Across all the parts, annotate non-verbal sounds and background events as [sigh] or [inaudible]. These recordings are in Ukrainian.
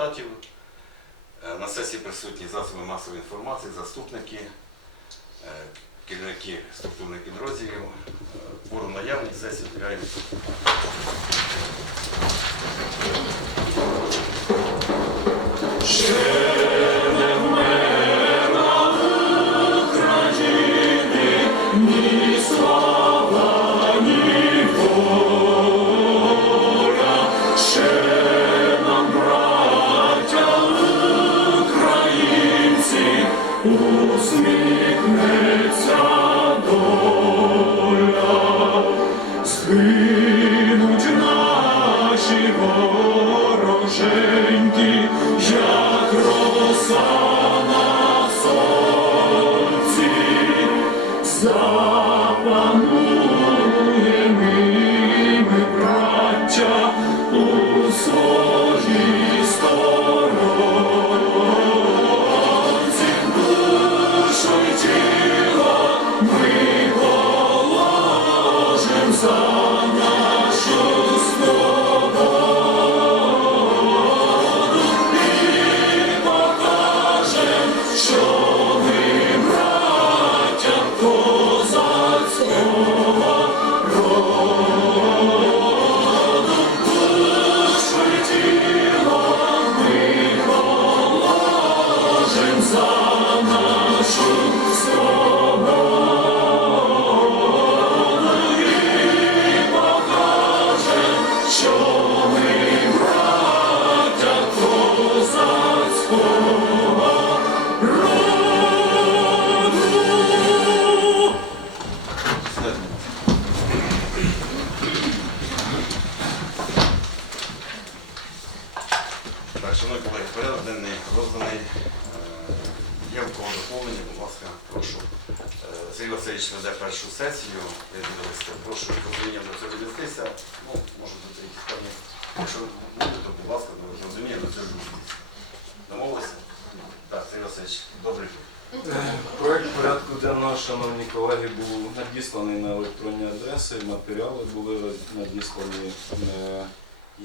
депутатів. Е, На сесії присутні засоби масової інформації, заступники, е, керівники структурних підрозділів. Е, наявність сесії сесію відкриваємо.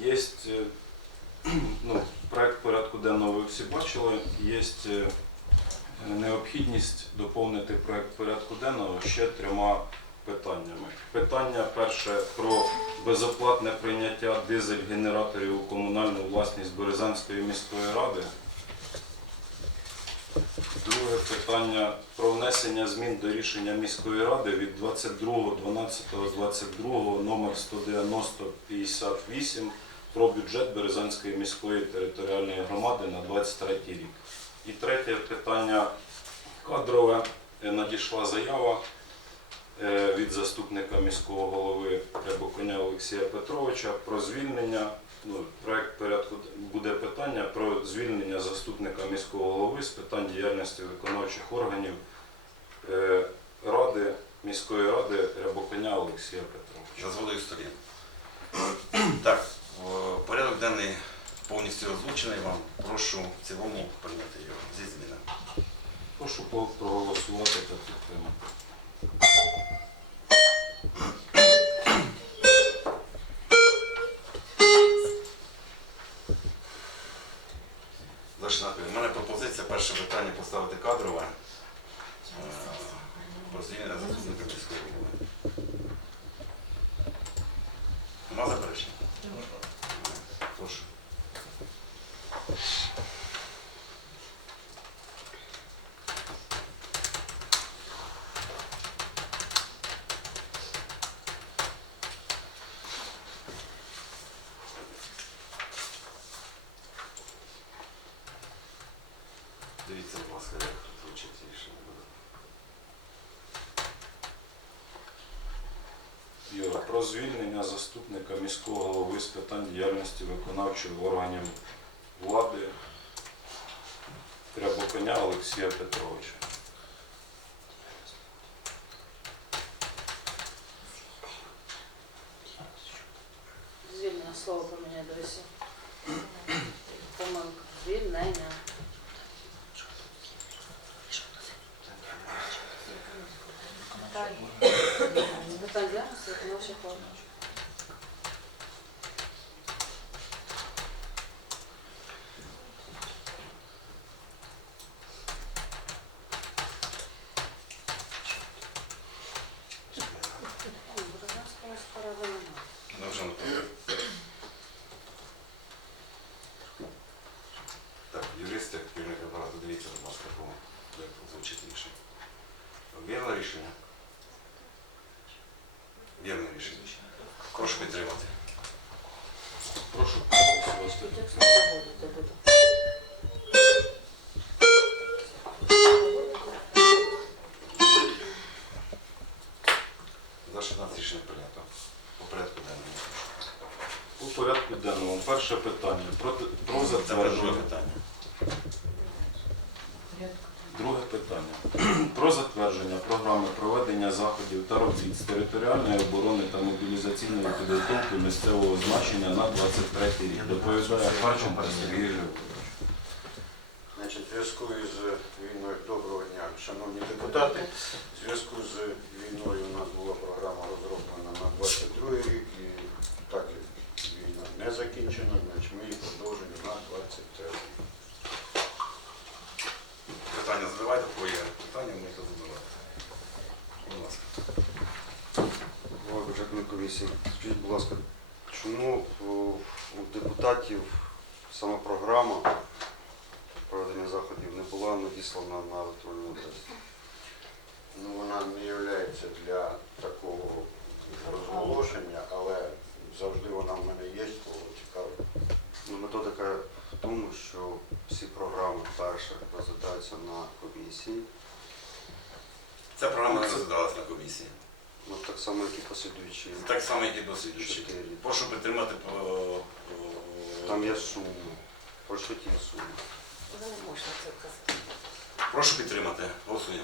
Є [clears throat] ну, проект порядку денного, ви всі бачили, є необхідність доповнити проект порядку денного ще трьома питаннями. Питання перше про безоплатне прийняття дизель-генераторів у комунальну власність Березанської міської ради. Друге питання про внесення змін до рішення міської ради від 22.12.22 номер 190-58 про бюджет Березанської міської територіальної громади на 23 рік. І третє питання кадрове. Е, Надійшла заява від заступника міського голови Рябоконя Олексія Петровича про звільнення. Ну, проект порядку буде питання про звільнення заступника міського голови з питань діяльності виконавчих органів е, ради міської ради Рябоконя Олексія Петровича. За сторін. Так, порядок денний повністю озвучений вам. Прошу в цілому прийняти його зі змінами. Прошу проголосувати та підтримати. У мене пропозиція перше питання поставити кадрове. Е, Про звільнення заступника міської голови. Нема заперечень? Прошу. Дивіться, будь ласка, як звучить рішення. Юра, про звільнення заступника міського голови з питань діяльності виконавчих органів влади Рябоконя Олексія Петровича. Звільнення слово поміняй дивися. Помилка. Звільнення. Так, держится, но вообще холодно. Должен Так, юристи, керівник апарату, дивіться, будь ласка, кому як звучить рішення. Вірне рішення? Доповідає Харченко Значить, в зв'язку з війною доброго дня, шановні депутати. В зв'язку з війною у нас була програма розроблена на 22 рік, і так як війна не закінчена, значить ми її продовжуємо на 23 рік. Питання задавайте, твоє питання, їх задавати. Будь ласка. Голова бюджетної комісії. Скажіть, будь ласка, чому о, у депутатів сама програма проведення заходів не була надіслана на електронну адресу? Ну, вона не є для такого розголошення, але завжди вона в мене є, кого цікавить. Ну, методика в тому, що всі програми перше розглядаються на комісії, Ця програма не розглядалась на комісії. ну так само, як і послідуючі Так само, як і досліджуючі. чотири. Прошу підтримати по, Прошу Там є Вже не можна це суми? Прошу підтримати. Голосуємо.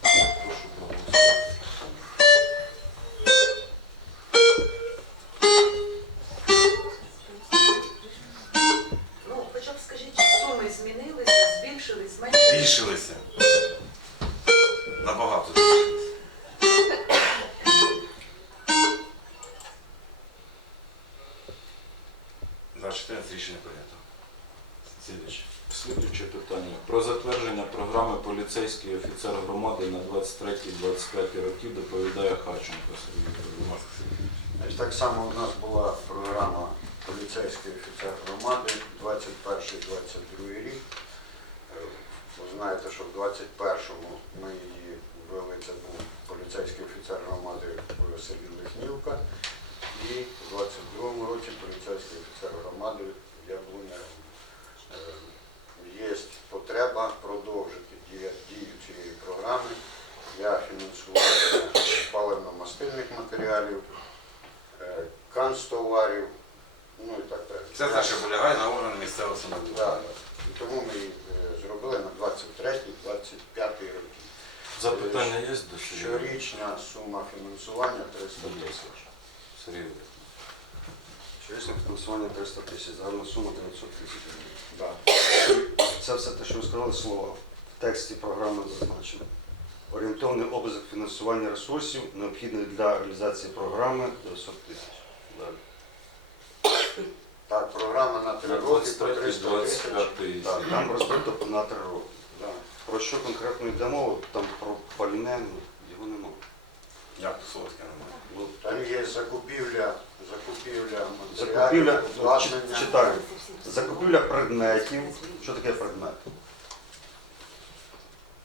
Прошу проголосувати. За-14 рішення прийнято. Слідуюче. Слідуюче питання. Про затвердження програми поліцейський офіцер громади на 23-25 років доповідає Харченко Сергій Так само у нас була програма поліцейський офіцер громади 21-22 рік. Ви знаєте, що в 21-му ми її ввели, це був поліцейський офіцер громади Сергій Лихнівка. І в 22-му році поліцейський офіцер громади в Яблунях. Є потреба продовжити дію цієї програми для фінансування паливно-мастильних матеріалів, е, канцтоварів, ну і так далі. Це те, що полягає на органи місцевого самоврядування. І тому ми е, зробили на 23-25 роки. Запитання є до? Щорічна сума фінансування 300 тисяч. Григорович. Щорічне фінансування 300 тисяч, загальна сума 900 тисяч гривень. Да. Це все те, що ви сказали слова. В тексті програми зазначено. Орієнтовний обов'язок фінансування ресурсів, необхідних для реалізації програми 900 тисяч. Далі. Так, програма на 3 роки по 300 тисяч. Так, там розбито на три роки. Да. Про що конкретно йде мова? Там про пальне, ну, його немає. Як Солодке немає. Ну, Там є закупівля, закупівля Закупівля, матеріалів, от, обладнання. читаю, закупівля предметів. Що таке предмет?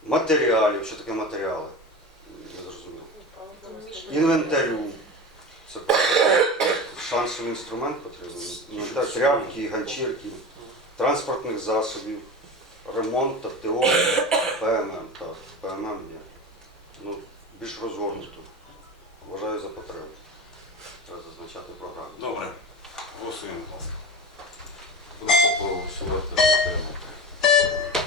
Матеріалів. Що таке матеріали? Не зрозуміло. Інвентарю. Це шансовий інструмент потрібен. Інвентар, тряпки, ганчірки, транспортних засобів, ремонт та ТО, ПММ. Так, ПММ є. Ну, більш розгорнуто. Вважаю за потребу. Треба зазначати програму. Добре. Голосуємо, будь ласка. Прошу проголосувати підтримати.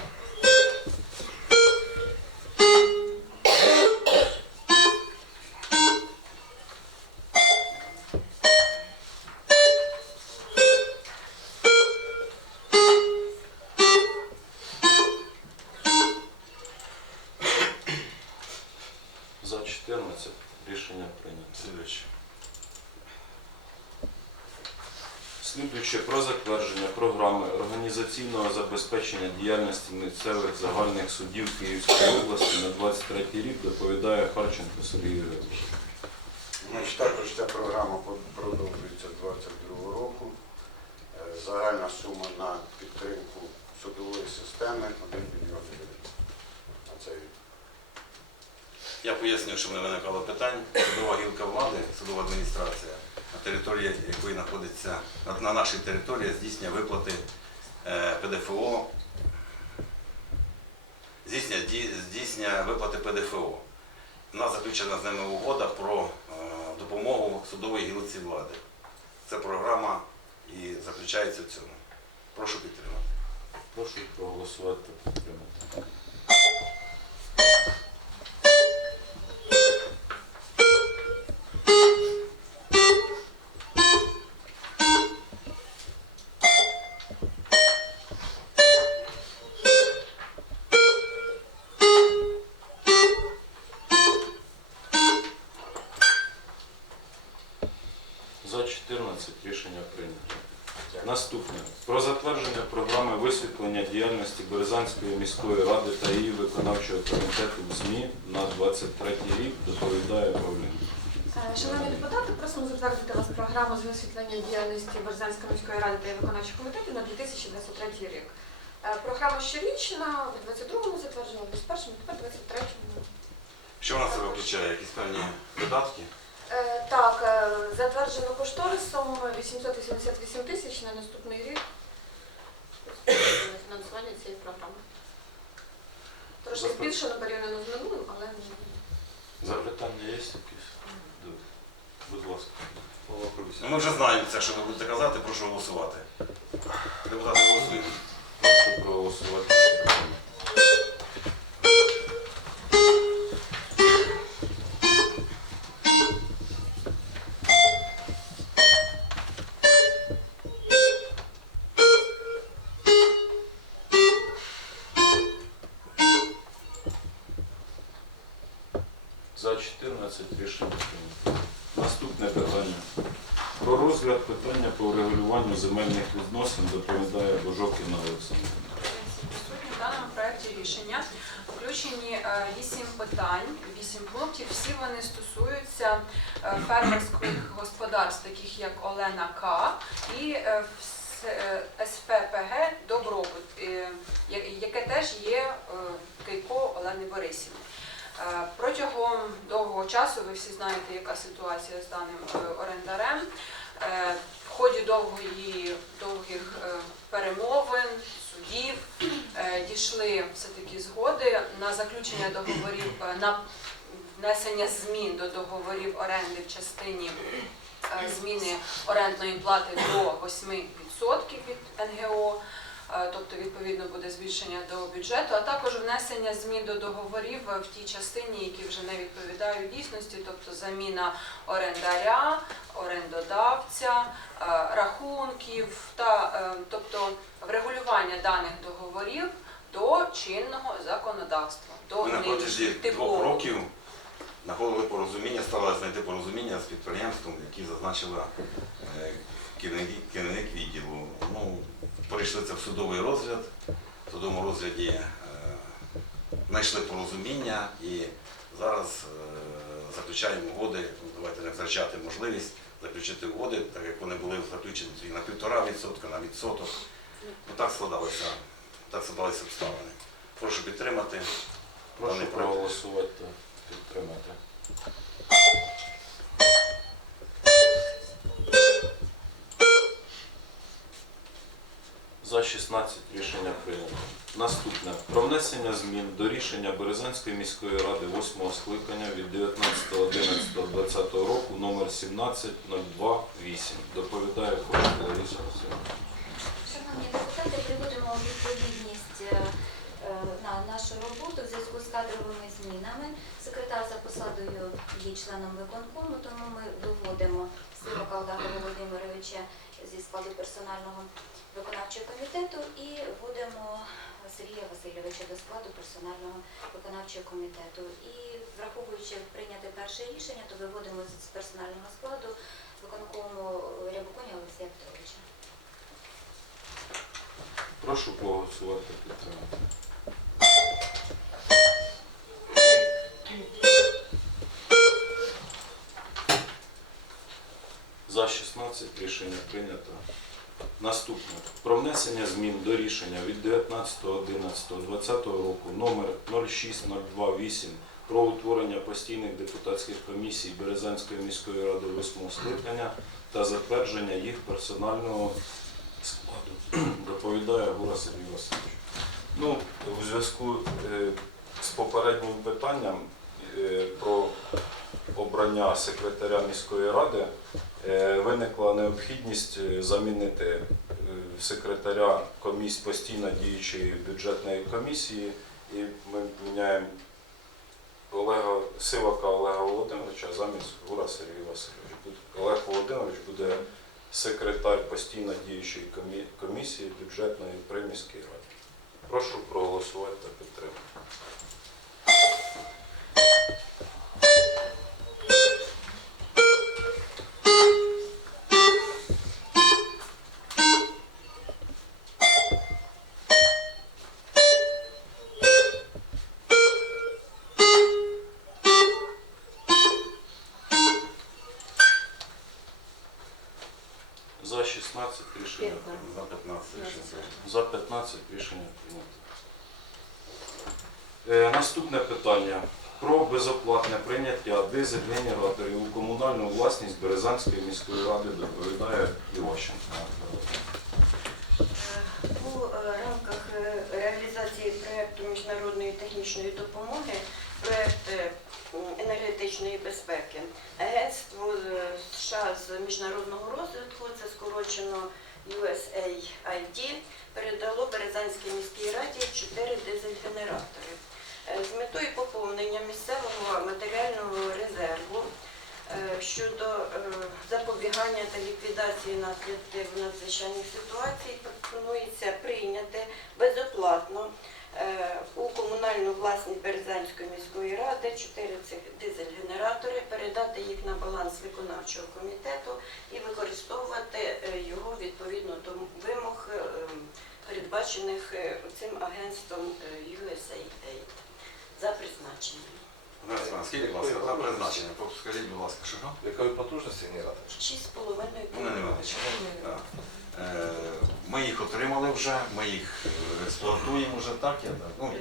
Слідуюче про затвердження програми організаційного забезпечення діяльності місцевих загальних судів Київської області на 23 рік доповідає Харченко Сергій Григорович. Значить, також ця програма продовжується з 22 року. Е, Загальна сума на підтримку судової системи 1 мільйон гривень. На цей рік. Я поясню, що мене виникало питань. Судова гілка влади, судова адміністрація, на території якої знаходиться на, на нашій території, здійснює виплати е, ПДФО, здійснює, виплати ПДФО. У нас заключена з ними угода про е, допомогу судовій гілці влади. Це програма і заключається в цьому. Прошу підтримати. Прошу проголосувати підтримати. 14 рішення прийнято. Наступне. Про затвердження програми висвітлення діяльності Березанської міської ради та її виконавчого комітету в ЗМІ на 23 рік доповідає Павлін. Е, Шановні депутати, просимо затвердити вас програму з висвітлення діяльності Березанської міської ради та її виконавчого комітету на 2023 рік. Е, Програма щорічна, в 22-му затверджена, в 21-му, тепер 23-му. Що в нас це включає? Якісь певні видатки? Затверджено кошторисом 888 тисяч на наступний рік. На фінансування цієї програми. Трошки збільшено порівняно з минулим, але Запитання є якісь? Будь ласка. Голова. Ну, ми вже знаємо це, що ви будете казати, прошу голосувати. Депутати голосують. Прошу проголосувати. Наступне питання. Про розгляд питання по врегулюванню земельних відносин доповідає Божокіна Олександр. В даному проєкті рішення включені е, вісім питань, вісім пунктів. Всі вони стосуються е, фермерських господарств, таких як Олена К. і е, СППГ Добробут, яке теж є Кейко Олени Борисівни. Е, Протягом довгого часу ви всі знаєте, яка ситуація з даним е, орендарем. Е, В ході довгої, довгих перемовин, судів дійшли все-таки згоди на заключення договорів, на внесення змін до договорів оренди в частині зміни орендної плати до 8% від НГО. Е, Тобто, відповідно, буде збільшення до бюджету, а також внесення змін до договорів е, в тій частині, які вже не відповідають дійсності, тобто заміна орендаря, орендодавця, е, рахунків та тобто врегулювання даних договорів до чинного законодавства. До Ми на протязі двох років знаходили порозуміння, старалися знайти порозуміння з підприємством, які зазначила керівник відділу. Ну, перейшли це в судовий розгляд. В судовому розгляді е, знайшли порозуміння і зараз е, заключаємо угоди. Ну, Давайте не втрачати можливість заключити угоди, так як вони були заключені на півтора відсотка, на відсоток. Ну, так складалися, так складалися обставини. Прошу підтримати. Прошу проголосувати підтримати. За 16 рішення прийнято. Наступне. Про внесення змін до рішення Березанської міської ради 8 скликання від 19.11.2020 року номер 17028. Доповідає Кошик Лариса Васильівна. Шановні депутати, приводимо у відповідність е, е, на нашу роботу в зв'язку з кадровими змінами. Секретар за посадою є членом виконкому, тому ми виводимо Сивака Олега Володимировича зі складу персонального виконавчого комітету і вводимо Сергія Васильовича до складу персонального виконавчого комітету. І враховуючи прийняте перше рішення, то виводимо з персонального складу виконкому Рябоконя Олексія Петровича. Прошу проголосувати підтримати. За 16 рішення прийнято. Наступне. Про внесення змін до рішення від 19.11.2020 року номер 06028 про утворення постійних депутатських комісій Березанської міської ради 8 скликання та затвердження їх персонального складу. [clears throat] Доповідає Гура Сергій Васильович. Ну, у зв'язку е, з попереднім питанням е, про обрання секретаря міської ради е, виникла необхідність е, замінити е, секретаря комісії постійно діючої бюджетної комісії, і ми міняємо Олега Сивака Олега Володимировича замість Гура Сергія Васильовича. Олег Володимирович буде секретар постійно діючої комісії бюджетної при міській раді. Прошу проголосувати та підтримати. Дизель-генераторів у комунальну власність Березанської міської ради доповідає Іващенко. У е, рамках е, реалізації проєкту міжнародної технічної допомоги, проєкт е, енергетичної безпеки, Агентство е, США з міжнародного розвитку, це скорочено USAID, передало Березанській міській раді 4 дизель-генератори. Е, З метою поповнення місцевого матеріального резерву е, щодо е, запобігання та ліквідації наслідків надзвичайних ситуацій пропонується прийняти безоплатно у комунальну власність Березанської міської ради 4 цих дизель-генератори, передати їх на баланс виконавчого комітету і використовувати його відповідно до вимог, передбачених цим агентством USAID за призначенням. Олег Скільки, будь ласка, за призначення? Скажіть, будь ласка, що? Якої потужності генератор? 6,5 Вони невеличкі. Так. Е, Ми їх отримали вже, ми їх експлуатуємо вже так, я так. Ну,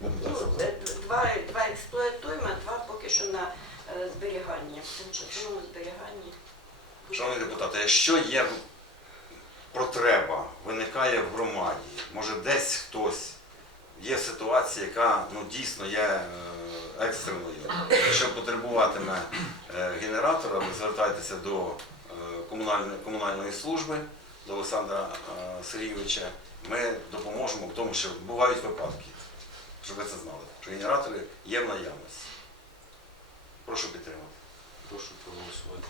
будемо так Ну, сказати. е, Два, два експлуатуємо, а два поки що на е, зберігання, в тимчасовому зберіганні. Шановні депутати, якщо є потреба, виникає в громаді, може десь хтось, є ситуація, яка ну, дійсно є е, екстреною, якщо потребуватиме е, генератора, ви звертайтеся до е, комунальної, комунальної служби, до Олександра Сергійовича. Ми допоможемо в тому, що бувають випадки, щоб ви це знали, що генератори є в наявності. Прошу підтримати. Прошу проголосувати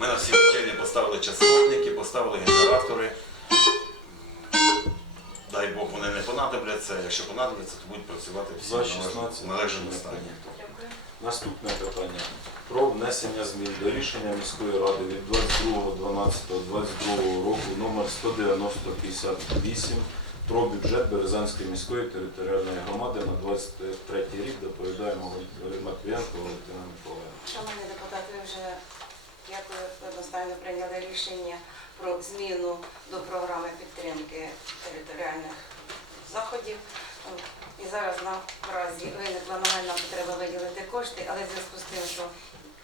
Ми на всі котельні поставили частотники, поставили генератори. Дай Бог, вони не понадобляться. Якщо понадобляться, то будуть працювати всі За в належному- належному стані. Наступне питання про внесення змін до рішення міської ради від 22.12.22 року номер 19058 про бюджет Березанської міської територіальної громади на 23 рік доповідаємо Матвієнко Валентина Миколаївна. Шановні депутати, ви вже дякую, одностайно прийняли рішення про зміну до програми підтримки територіальних заходів. І зараз наразі виникла нагальна потреба виділити кошти, але в зв'язку з тим, що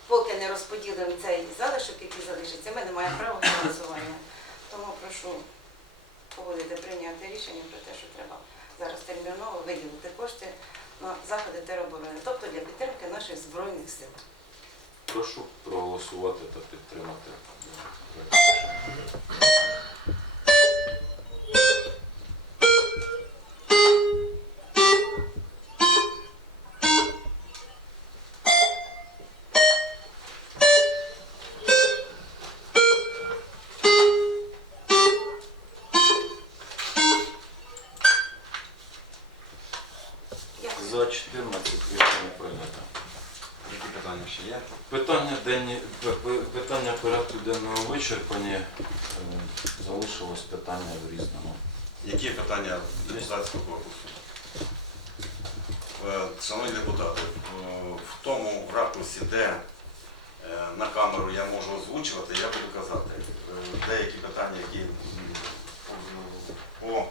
поки не розподілимо цей залишок, який залишиться, ми не маємо права фінансування. Тому прошу погодити прийняти рішення про те, що треба зараз терміново виділити кошти на заходи тероборони, тобто для підтримки наших збройних сил. Прошу проголосувати та підтримати. Питання порядку денного вичерпані. Е, Залишилось питання в різному. Які питання депутатського корпусу? Е, Шановні депутати, е, в тому ракурсі, де на камеру я можу озвучувати, я буду казати. Деякі питання, які по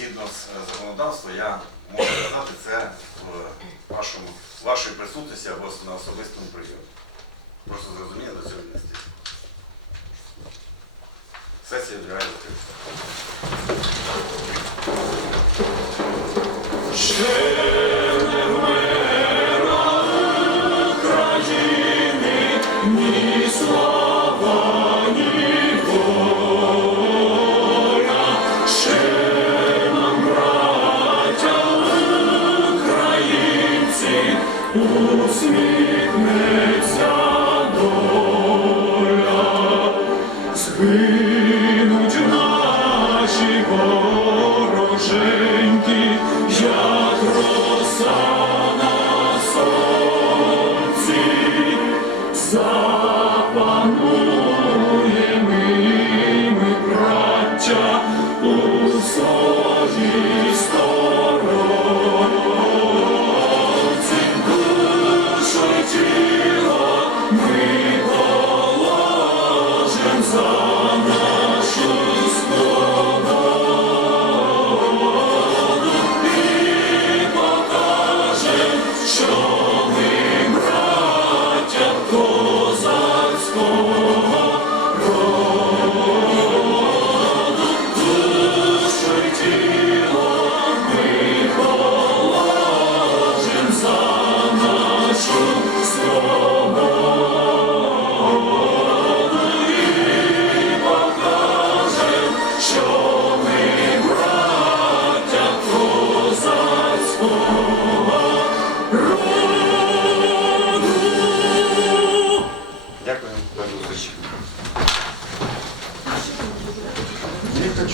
згідно з законодавством, законодавства, я можу сказати це в вашому, вашій присутності або на особистому прийомі. Просто зрозуміло до цього віднести. Сесія відбирає закрита. ще усміхнеться.